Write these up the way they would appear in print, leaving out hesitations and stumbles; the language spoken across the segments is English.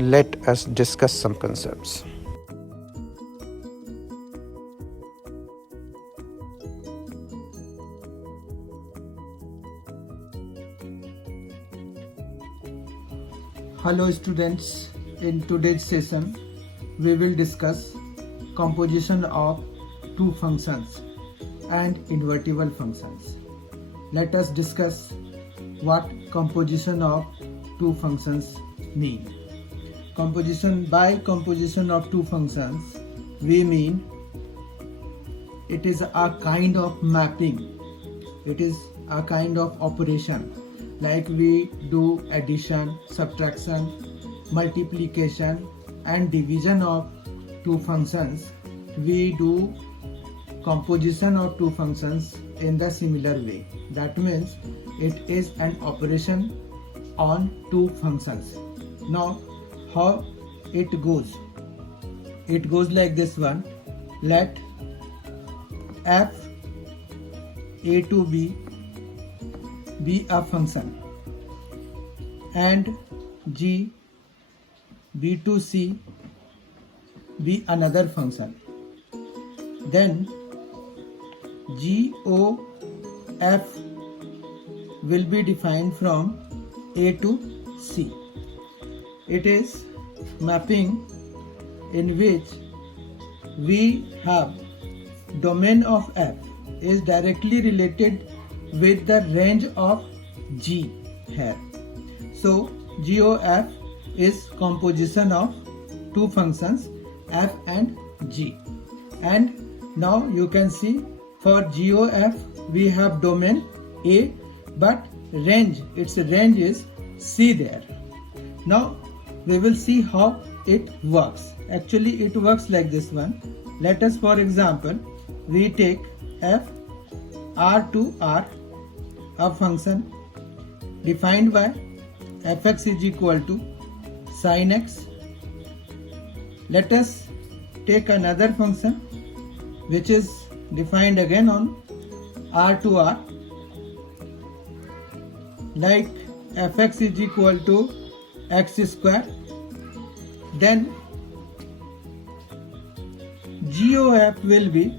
let us discuss some concepts. Hello students, in today's session we will discuss composition of two functions and invertible functions. Let us discuss what composition of two functions mean. By composition of two functions we mean it is a kind of mapping, it is a kind of operation, like we do addition, subtraction, multiplication and division of two functions. We do composition of two functions in the similar way. That means it is an operation on two functions. Now how it goes? It goes like this one. Let f a to b be a function and g b to c be another function. Then g o f will be defined from a to c. It is mapping in which we have domain of f is directly related with the range of g here. So GOF is composition of two functions f and g. And now you can see for GOF we have domain a but its range is c there. Now we will see how it works. Actually it works like this one. Let us, for example, we take f r to r, a function defined by fx is equal to sin x. Let us take another function which is defined again on r to r, like fx is equal to x square. Then GOF will be,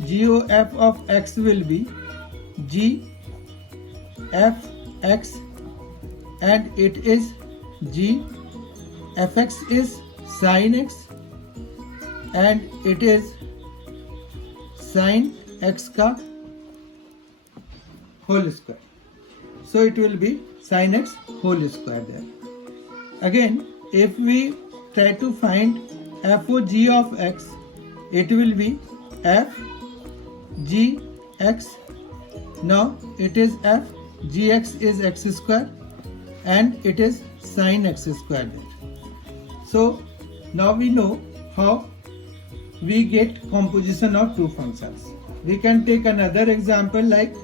GOF of x will be g f x and it is g fx is sin x and it is sin x ka whole square. So it will be sin x whole square there. Again, if we try to find FOG of x, it will be f g x. Now it is f gx is x square and it is sin x square there. So now we know how we get composition of two functions. We can take another example, like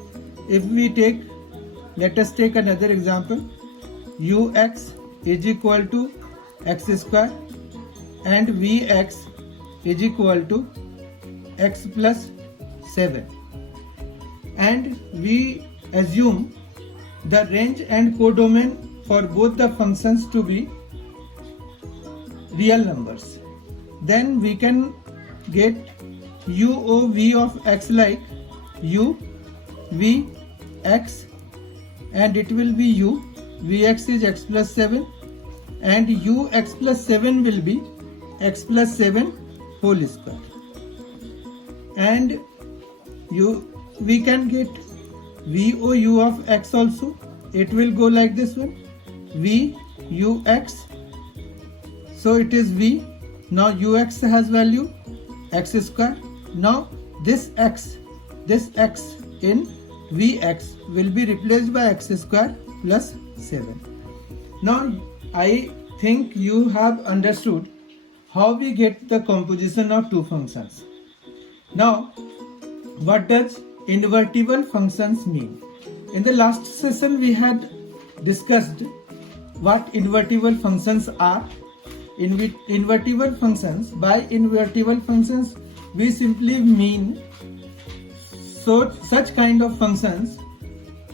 if we take, let us take another example, ux is equal to x square and vx is equal to x plus 7, and we assume the range and codomain for both the functions to be real numbers. Then we can get uov of x like u v x and it will be u vx is x plus 7 and ux plus 7 will be x plus 7 whole square. And we can get VOU of x also. It will go like this one, VUX. So it is V. Now UX has value x square. Now this x in Vx will be replaced by x square plus 7. Now I think you have understood how we get the composition of two functions. Now what does invertible functions mean? In the last session we had discussed what invertible functions are. Invertible functions, by invertible functions we simply mean such kind of functions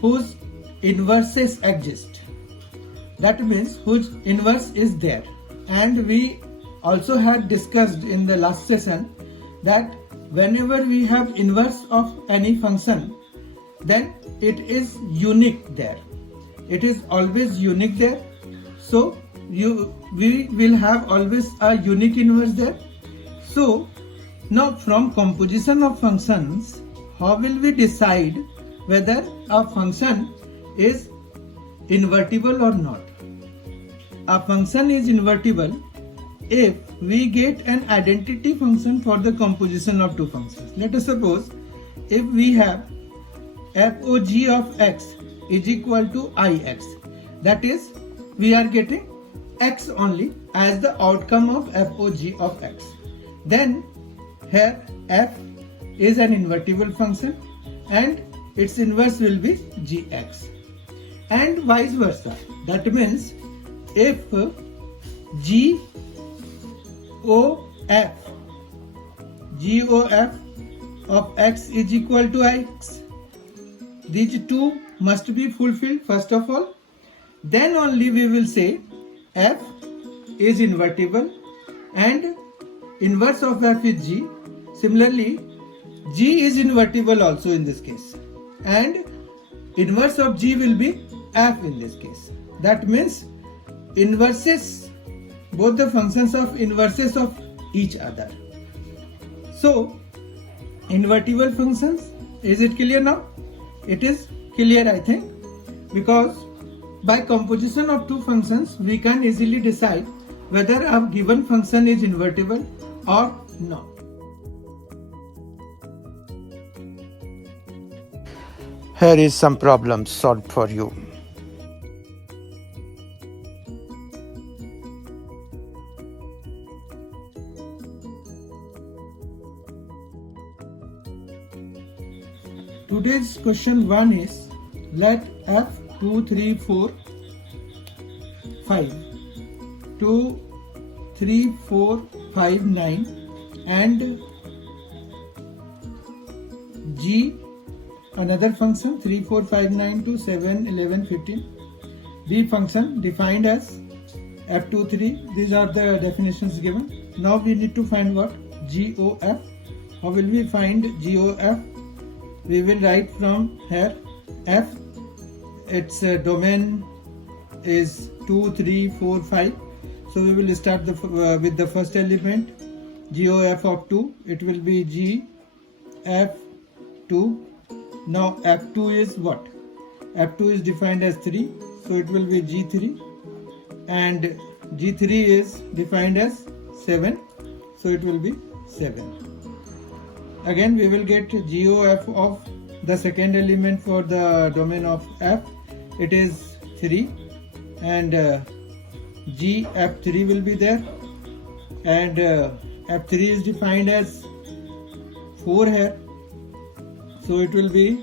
whose inverses exist. that means whose inverse is there. And we also had discussed in the last session that whenever we have inverse of any function, then it is unique there. It is always unique there. So we will have always a unique inverse there. So now from composition of functions, how will we decide whether a function is invertible or not? A function is invertible if we get an identity function for the composition of two functions. Let us suppose if we have FOG of x is equal to IX, that is we are getting x only as the outcome of FOG of x. Then here f is an invertible function and its inverse will be gx, and vice versa. That means if GOF of x is equal to x, these two must be fulfilled first of all, then only we will say f is invertible and inverse of f is g. Similarly, g is invertible also in this case, and inverse of g will be f in this case. That means inverses, both the functions of inverses of each other. So invertible functions, is it clear now? It is clear, I think, because by composition of two functions we can easily decide whether a given function is invertible or not. Here is some problems solved for you. Today's question 1 is, let f 2, 3, 4, 5, 2, 3, 4, 5, 9 and g, another function 3, 4, 5, 9 to 7, 11, 15, b function defined as f2, 3. These are the definitions given. Now we need to find what? GOF. How will we find GOF? We will write from here f, its domain is 2, 3, 4, 5. So we will start with the first element, GOF of 2. It will be GF2. Now F2 is what? F2 is defined as 3. So it will be G3. And G3 is defined as 7. So it will be 7. Again we will get GOF of the second element for the domain of F. It is 3 and GF3 will be there, and F3 is defined as 4 here, so it will be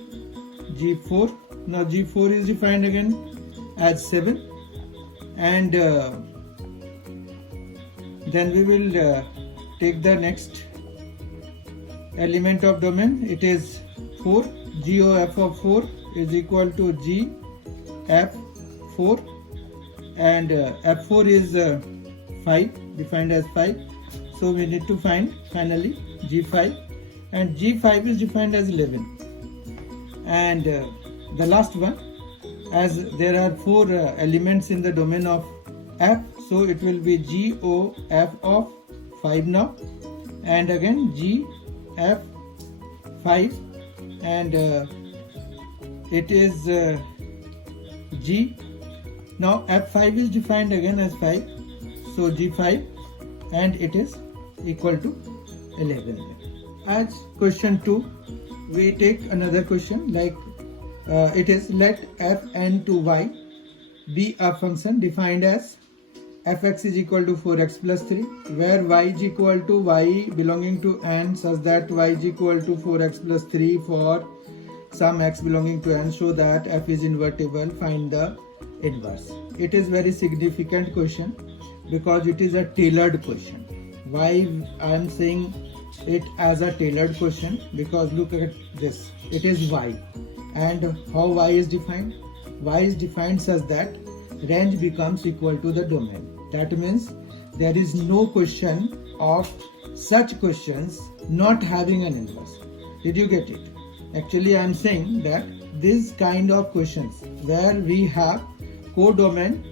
G4. Now G4 is defined again as 7, and then we will take the next element of domain. It is 4. GOF of 4 is equal to GF4, and F4 is 5, defined as 5. So we need to find finally G5, and G5 is defined as 11. And the last one, as there are 4 elements in the domain of F, so it will be GOF of 5 now, and again GF5, and it is G. Now F5 is defined again as 5, so G5, and it is equal to 11. As question 2, we take another question like it is, let fn to y be a function defined as fx is equal to 4x plus 3, where y is equal to y belonging to n such that y is equal to 4x plus 3 for some x belonging to n, so that f is invertible. Find the inverse. It is very significant question because it is a tailored question. Why I am saying it as a tailored question? Because look at this. It is y, and how y is defined? Y is defined such that range becomes equal to the domain. That means there is no question of such questions not having an inverse. Did you get it? Actually, I am saying that this kind of questions where we have codomain,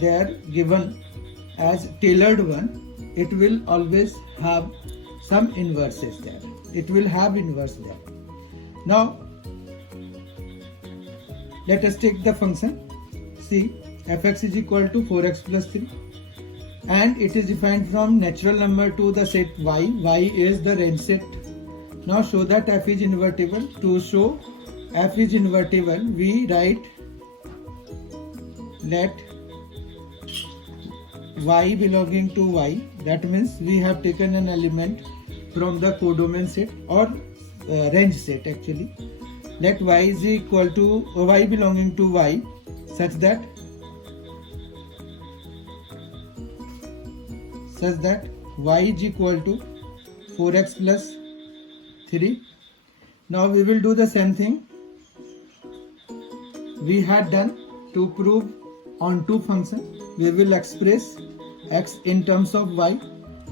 they are given as tailored one, it will always have some inverses there. It will have inverse there. Now, let us take the function. See, fx is equal to 4x plus 3 and it is defined from natural number to the set y. Y is the range set. Now show that f is invertible. To show f is invertible, we write let y belonging to y. That means we have taken an element from the codomain set or range set actually. Let y is equal to y belonging to y such that y is equal to 4x plus 3. Now we will do the same thing we had done to prove on two functions. We will express x in terms of y.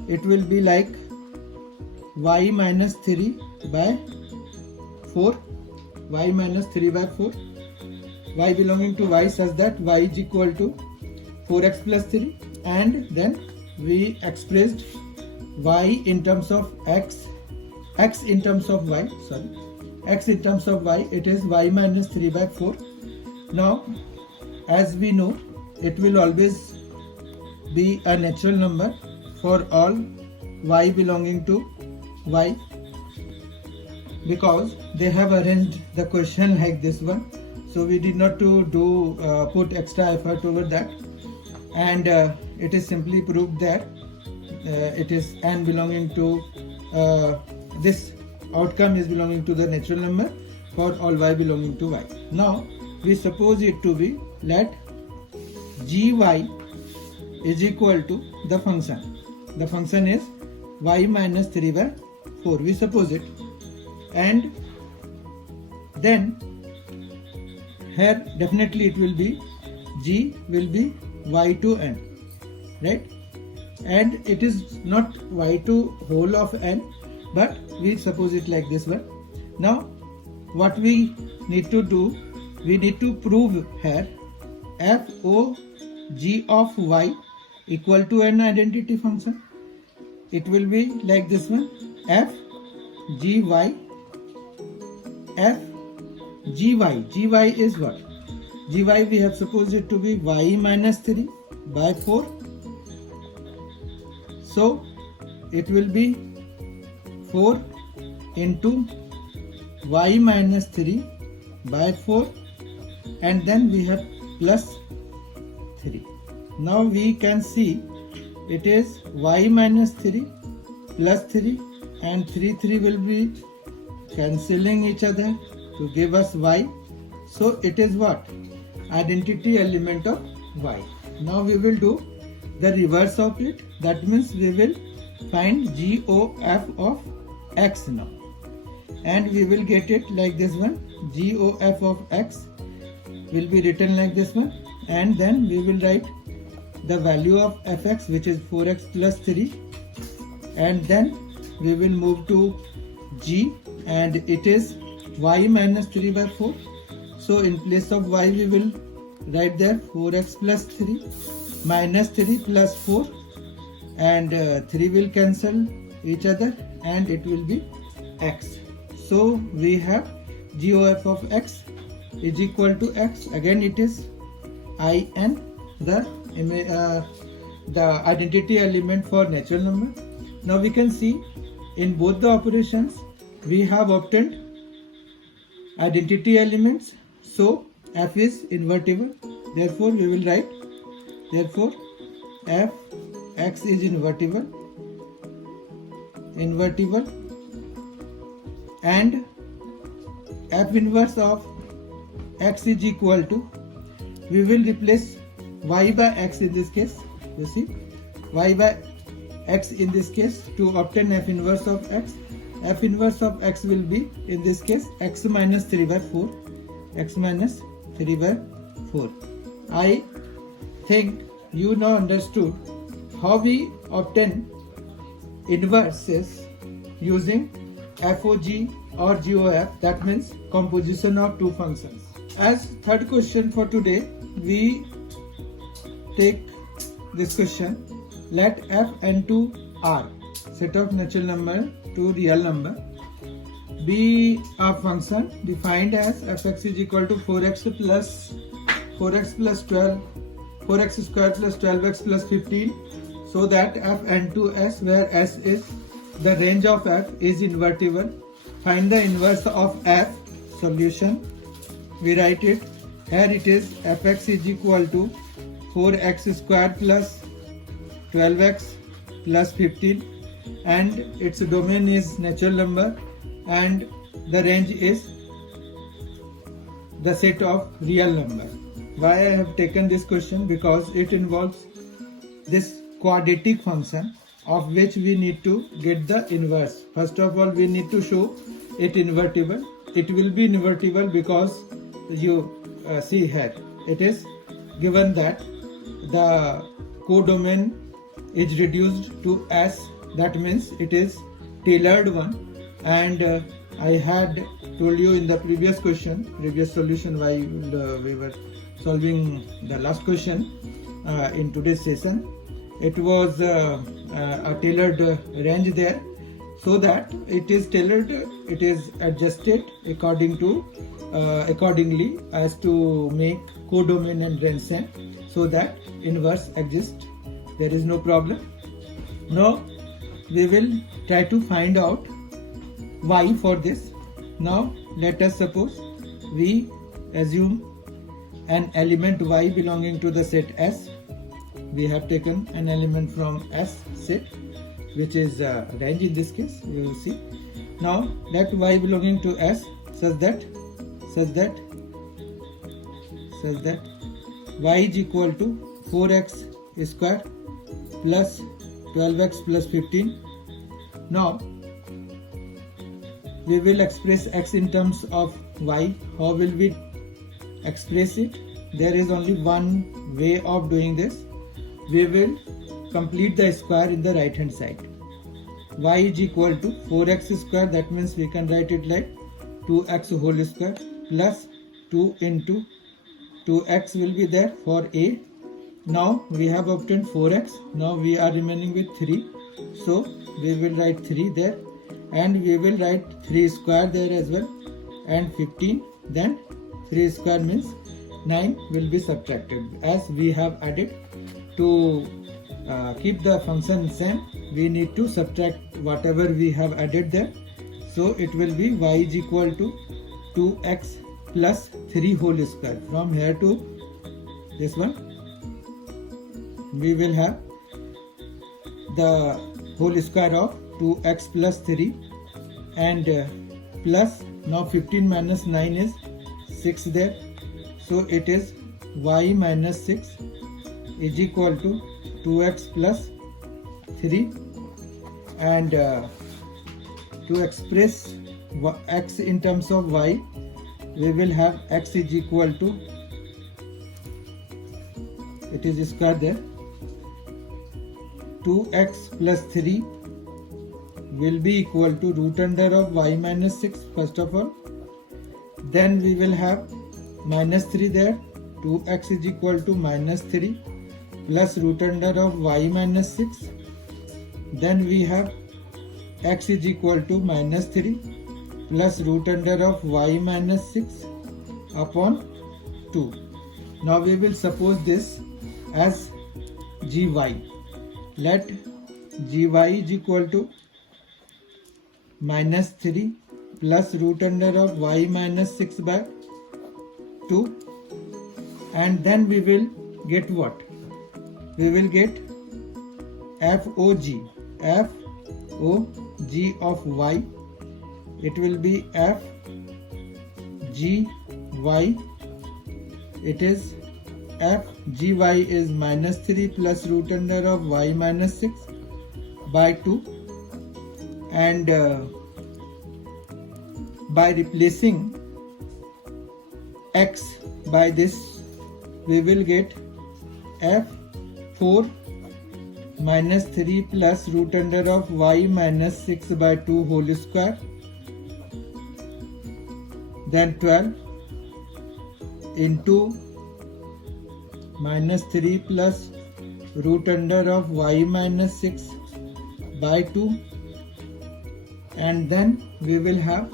It will be like y minus 3 by 4. Y minus 3 by 4. Y belonging to y such that y is equal to 4x plus 3 and then we expressed y in terms of x in terms of y, x in terms of y, it is y minus 3 by 4. Now, as we know, it will always be a natural number for all y belonging to y because they have arranged the question like this one. So we did not to put extra effort over that, and it is simply proved that it is n belonging to this outcome is belonging to the natural number for all y belonging to y. Now we suppose it to be let gy is equal to the function. The function is y minus 3 by 4. We suppose it, and then here definitely it will be g will be y to n, right? And it is not y to whole of n, but we suppose it like this one. Now what we need to do, we need to prove here f o g of y equal to an identity function. It will be like this one, f g y, f gy. Gy is what? Gy we have supposed it to be y minus 3 by 4. So it will be 4 into y minus 3 by 4 and then we have plus 3. Now we can see it is y minus 3 plus 3 and 3 will be cancelling each other to give us y. So it is what? Identity element of y. Now we will do the reverse of it. That means we will find GOF of x now. And we will get it like this one. GOF of x will be written like this one. And then we will write the value of fx, which is 4x plus 3. And then we will move to g, and it is y minus 3 by 4. So in place of y we will write there 4x plus 3 minus 3 plus 4, and 3 will cancel each other and it will be x. So we have GOF of x is equal to x. Again it is in, the identity element for natural number. Now we can see in both the operations we have obtained identity elements. So f is invertible. Therefore we will write, therefore f x is invertible, and f inverse of x is equal to, we will replace y by x in this case. You see, y by x in this case to obtain f inverse of x. F inverse of x will be in this case x minus 3 by 4. X minus 3 by 4. I think you now understood how we obtain inverses using FOG or GOF, that means composition of two functions. As third question for today, we take this question. Let f and 2 r, set of natural number to real number, be a function defined as fx is equal to 4x plus 12, 4x square plus 12x plus 15, so that f and 2s, where s is the range of f, is invertible. Find the inverse of f. Solution, we write it. Here it is fx is equal to 4x square plus 12x plus 15, and its domain is natural number, and the range is the set of real number. Why I have taken this question? Because it involves this quadratic function of which we need to get the inverse. First of all, we need to show it invertible. It will be invertible because you see here it is given that the codomain is reduced to S, that means it is tailored one, and I had told you in the previous solution while we were solving the last question in today's session, it was a tailored range there, so that it is tailored, it is adjusted accordingly as to make codomain and range same, so that inverse exists. There is no problem. Now we will try to find out y for this. Now let us suppose we assume an element y belonging to the set S. We have taken an element from S set, which is range in this case, you will see. Now let y belonging to S such that y is equal to 4x square plus 12x plus 15. Now we will express x in terms of y. How will we express it? There is only one way of doing this. We will complete the square in the right hand side. Y is equal to 4x square, that means we can write it like 2x whole square plus 2 into 2x will be there for a. Now we have obtained 4x. Now we are remaining with 3. So we will write 3 there, and we will write 3 square there as well, and 15. Then 3 square means 9 will be subtracted. As we have added, to keep the function same, we need to subtract whatever we have added there. So it will be y is equal to 2x plus 3 whole square. From here to this one, we will have the whole square of 2x plus 3 and plus, now 15 minus 9 is 6 there. So it is y minus 6 is equal to 2x plus 3, and to express x in terms of y, we will have x is equal to, it is square there, 2x plus 3 will be equal to root under of y minus 6 first of all. Then we will have minus 3 there, 2x is equal to minus 3 plus root under of y minus 6. Then we have x is equal to minus 3 plus root under of y minus 6 upon 2. Now we will suppose this as gy. Let gy is equal to minus 3 plus root under of y minus 6 by 2, and then we will get what? We will get FOG of y. It will be f g y. It is f g y is minus 3 plus root under of y minus 6 by 2, and by replacing x by this, we will get f4 minus 3 plus root under of y minus 6 by 2 whole square, then 12 into minus 3 plus root under of y minus 6 by 2, and then we will have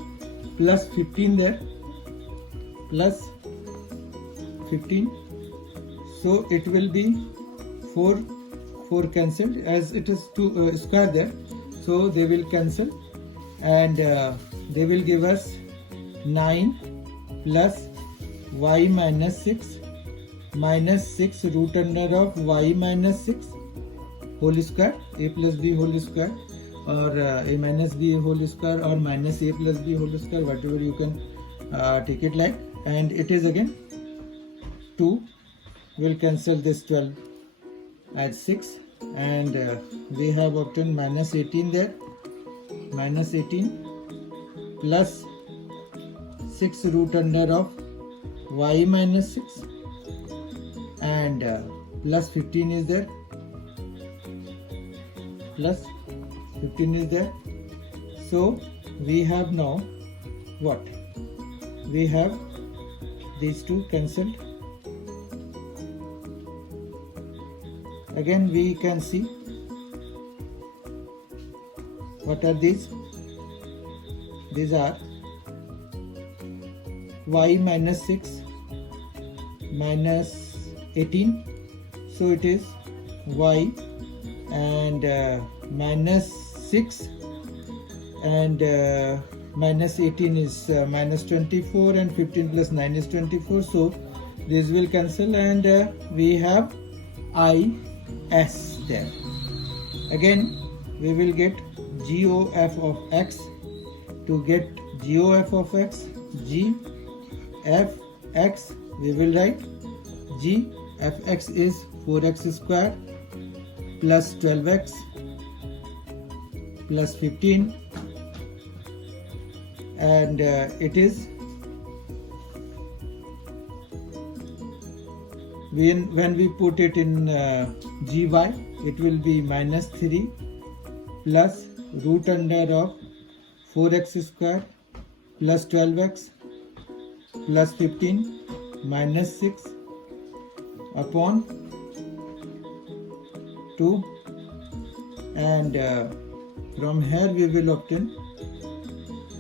plus 15 there, plus 15, so it will be 4 cancelled as it is 2 square there, so they will cancel, and they will give us 9 plus y minus 6 root under of y minus 6 whole square, a plus b whole square, or a minus b whole square, or minus a plus b whole square, whatever you can take it like, and it is again 2 will cancel this 12 as 6, and we have obtained minus 18 there, minus 18 plus 6 root under of y minus 6, and plus 15 is there, plus 15 is there. So we have now what? We have these two cancelled. Again we can see what are these. These are y minus 6 minus 18, so it is y, and minus 6 and minus 18 is minus 24, and 15 plus 9 is 24, so this will cancel, and we have is there. Again we will get GOF of x. To get GOF of x, G f x, we will write G f x is 4x square plus 12x plus 15, and it is when we put it in gy, it will be minus 3 plus root under of 4x square plus 12x plus 15 minus 6 upon 2, and from here we will obtain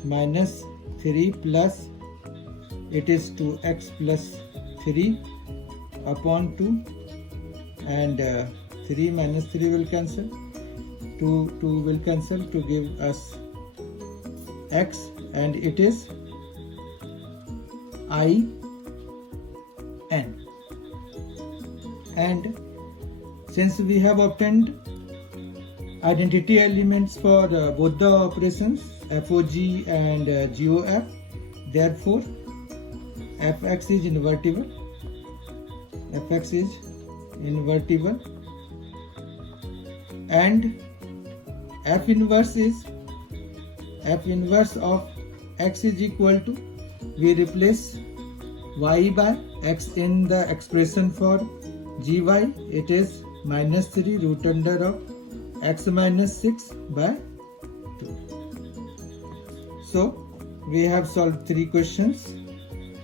minus 3 plus, it is 2x plus 3 upon 2, and 3 minus 3 will cancel, 2 will cancel to give us x, and it is in. And since we have obtained identity elements for both the operations FOG and GOF, therefore fx is invertible, and f inverse of x is equal to, we replace y by x in the expression for gy, it is minus 3 root under of x minus 6 by 2. So we have solved 3 questions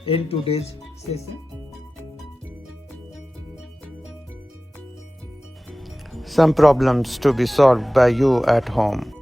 in today's session. Some problems to be solved by you at home.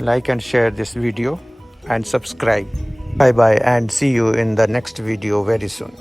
Like and share this video and subscribe. Bye bye, and see you in the next video very soon.